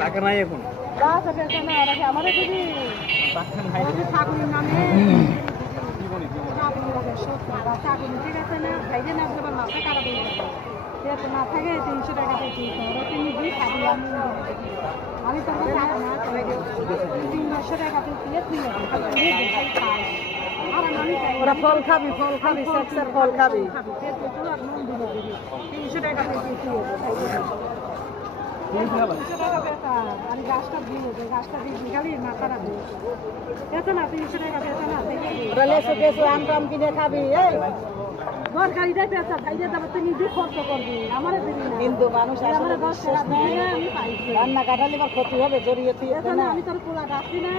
টাকা নাই এখন আমাদের যদি ঠাকুরের নামে ঠাকুর ঠিক আছে না ভাইজে না বলে মাথা খারাপ হয়ে যাবে না থাকে 300 টাকা পেয়েছি তুমি দিই খাবি আমি তোর কাছে টাকা না 300 টাকা পেয়েছি তুই ওরা ফল খাবি সেক্সের ফল খাবি 300 টাকা পেয়েছি আমি গাছটা দিয়ে গাছটা দিয়ে খালি মাথা রাখবো পেতো না 300 টাকা পেতো না আম টাম কিনে খাবি দরকারিটাই পেঁচা খাইতে যাবো তুই নিজে খরচ করবি আমার কিন্তু মানুষ রান্না কাটালে ক্ষতি হবে জড়িয়ে আমি তোর পোলা রাখছি না